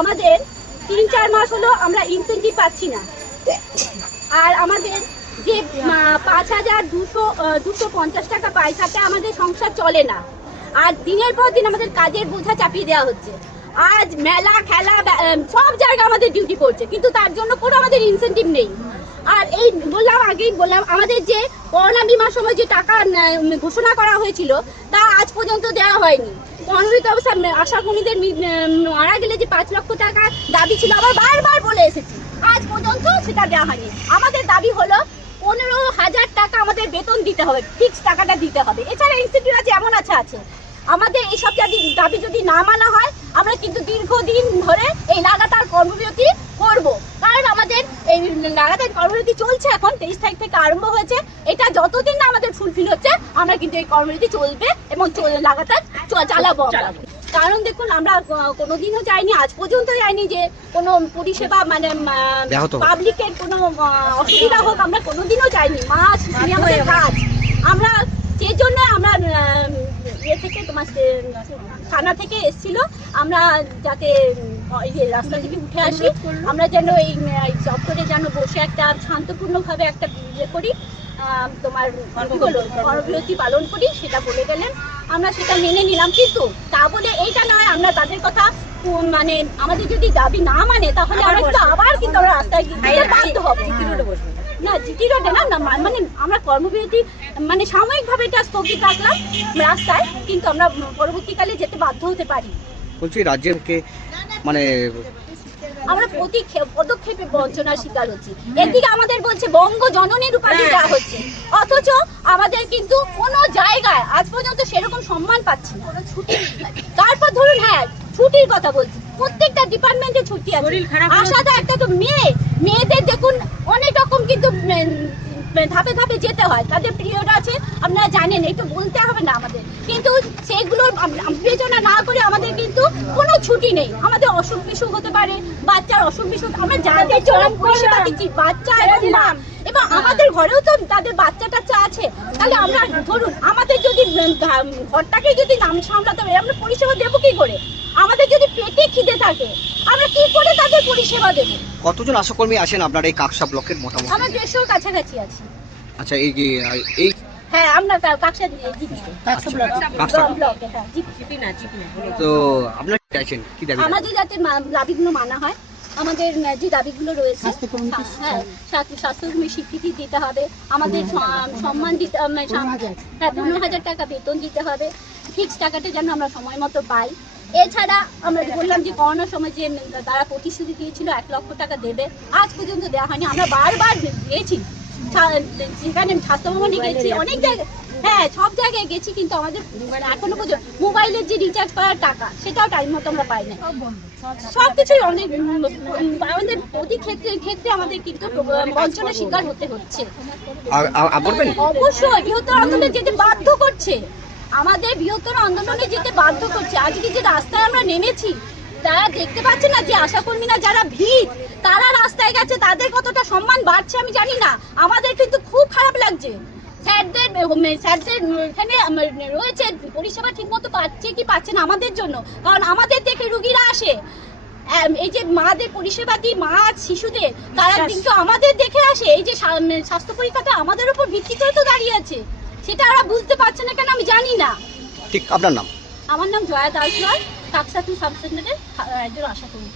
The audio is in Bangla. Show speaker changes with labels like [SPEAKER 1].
[SPEAKER 1] আমাদের তিন, চার মাস হলো আমরা ইনসেন্টিভ পাচ্ছি না। আর আমাদের যে পাঁচ হাজার দুশো দুশো পঞ্চাশ টাকা পাই আমাদের সংসার চলে না। আর দিনের পর দিন আমাদের কাজের বোঝা চাপিয়ে দেওয়া হচ্ছে। আজ মেলা, খেলা সব জায়গায় আমাদের ডিউটি করছে কিন্তু তার জন্য কোনো আমাদের ইনসেন্টিভ নেই। আর এই বললাম আগেই বললাম, আমাদের যে করোনা বিমার সময় যে টাকা ঘোষণা করা হয়েছিল, তা আজ পর্যন্ত দেওয়া হয়নি। মনোনীত অবস্থা আশা কর্মীদের মারা গেলে যে পাঁচ লক্ষ টাকা দাবি ছিল, আবার বারবার বলে এসেছি, আজ পর্যন্ত সেটা দেওয়া হয়নি। আমাদের দাবি হলো, পনেরো হাজার টাকা আমাদের বেতন দিতে হবে ফিক্স টাকাটা দিতে হবে। এছাড়া ইনস্টিটিউট আছে, এমন আছে আছে। আমাদের এইসব দাবি যদি না মানা হয়, আমরা কিন্তু দীর্ঘদিন ধরে এই লাগাতার কর্মবিরতি করব কারণ আমাদের এই লাগাতার কর্মনীতি চলছে এখন তেইশ তারিখ থেকে আরম্ভ হয়েছে। এটা যতদিন না আমাদের ফুলফিল হচ্ছে আমরা কিন্তু এই কর্মনীতি চলবে এবং লাগাতার চ- চালাবো। কারণ দেখুন আমরা কোনোদিনও যাইনি আজ পর্যন্ত যাইনি যে কোনো পরিষেবা মানে পাবলিকের কোনো অসুবিধা হোক আমরা কোনোদিনও যাইনি। মাছ আমাদের কাজ আমরা যে জন্য আমরা আহ, থানা থেকে এসেছিল। আমরা যাতে রাস্তা থেকে উঠে আসি আমরা যেন এই চত্বরে যেন বসে একটা শান্তপূর্ণভাবে একটা ইয়ে করি তোমার কর্মবিরতি পালন করি। সেটা বলে গেলেন। আমরা সেটা মেনে নিলাম কিন্তু তা বলে এইটা নয় আমরা তাদের কথা মানে আমাদের যদি দাবি না মানে তাহলে আমরা কিন্তু আবার কিন্তু আমরা রাস্তায় বাধ্য হব। না জিটি রোডে না না মানে আমরা কর্মবিরতি মানে সাময়িকভাবে এটা স্থগিত রাখলাম রাস্তায় কিন্তু আমরা পরবর্তীকালে যেতে বাধ্য হতে পারি।
[SPEAKER 2] বলছি রাজ্যকে মানে
[SPEAKER 1] আমরা প্রতি পদক্ষেপে বঞ্চনার শিকার হচ্ছি। এদিকে আমাদের বলছে বঙ্গ জননীর উপাধি দেওয়া হচ্ছে। অথচ আমাদের কিন্তু কোনো জায়গায় আজ পর্যন্ত সেরকম সম্মান পাচ্ছি না। তারপর ধরুন হ্যাঁ ছুটির কথা বলছি। প্রত্যেকটা ডিপার্টমেন্টে ছুটি আছে। আশাটা একটা তো মেয়ে মেয়েদের দেখুন অনেক রকম কিন্তু উম, ধাপে ধাপে যেতে হয়। তাদের পিরিয়ড আছে আপনারা জানেন এই তো বলতে হবে না আমাদের। কিন্তু আম- বিবেচনা না করে আমাদের কিন্তু কোনো ছুটি নেই। আমাদের অসুখ বিসুখ হতে পারে বাচ্চার অসুখ বিসুখ আমরা যাদের জন্য পরিষেবা দিচ্ছি বাচ্চা এবং আমাদের ঘরেও তো তাদের বাচ্চা টাচ্চা আছে। তাহলে আমরা ধরুন আমাদের যদি উম, ধা- ঘরটাকে যদি নাম সামলাতে হবে আমরা পরিষেবা দেবো কি করে? আমাদের যদি পেটে খিদে থাকে আমরা কি করে তাদের পরিষেবা দেবো?
[SPEAKER 2] কতজন আশাকর্মী আসেন আপনার এই কাকসা ব্লকের মোটামুটি?
[SPEAKER 1] আমরা দেড়শোর কাছাকাছি আছি।
[SPEAKER 2] আচ্ছা এই যে এই
[SPEAKER 1] হ্যাঁ আমরা কাকসা দিয়ে জিপি।
[SPEAKER 2] কাকসা
[SPEAKER 1] ব্লকে। হ্যাঁ জিপি।
[SPEAKER 2] তো আপনার কি চাইছেন? কি দাবি
[SPEAKER 1] আমাদের যাতে মা- মানা হয়। আমাদের যে দাবিগুলো রয়েছে হ্যাঁ স্বাস্থ্য- স্বাস্থ্যকর্মী স্বীকৃতি দিতে হবে। আমাদের সম্মান দিতে মানে হ্যাঁ পনেরো হাজার টাকা বেতন দিতে হবে। ফিক্স টাকাটা যেন আমরা সময় মতো পাই। এছাড়া আমরা বললাম যে করোনার সময় যে তারা প্রতিশ্রুতি দিয়েছিল এক লক্ষ টাকা দেবে। আজ পর্যন্ত দেওয়া হয়নি। আমরা বারবার গিয়েছি সা- যেখানে স্বাস্থ্যভবনে গেছি অনেক জায়গায় হ্যাঁ সব জায়গায় গেছি কিন্তু আমাদের মানে এখনও পর্যন্ত মোবাইলের যে রিচার্জ করার টাকা সেটাও টাইম মতো আমরা পাই না সব কিছুই অনেক আমাদের প্রতি ক্ষেত্রে ক্ষেত্রে আমাদের কিন্তু বঞ্চনার শিকার হতে হচ্ছে।
[SPEAKER 2] বলবেন?
[SPEAKER 1] অবশ্যই বৃহত্তর আন্দোলনে যেতে বাধ্য করছে। আমাদের বৃহত্তর আন্দোলনে যেতে বাধ্য করছে। আজকে যে রাস্তায় আমরা নেমেছি তারা দেখতে পাচ্ছে না যে আশাকর্মীরা যারা ভিড় তারা রাস্তায় গেছে তাদের কতটা সম্মান বাড়ছে আমি জানি না। আমাদের কিন্তু খুব খারাপ লাগছে। স্যারদের স্যারদের এখানে রয়েছে পরিষেবা ঠিকমতো পাচ্ছে কি পাচ্ছে না আমাদের জন্য? কারণ আমাদের দেখে রুগীরা আসে। এই যে মাদের পরিষেবা দিই মা শিশুদের তারা কিন্তু আমাদের দেখে আসে। এই যে স্বাস্থ্য পরীক্ষাটা আমাদের উপর ভিত্তি করে তো দাঁড়িয়ে আছে। সেটা ওরা বুঝতে পারছে না কেন আমি জানি না।
[SPEAKER 2] ঠিক আপনার নাম?
[SPEAKER 1] আমার নাম জয়া দাস নয় কাকসাতু সাব সেন্টারের একজন আশা করি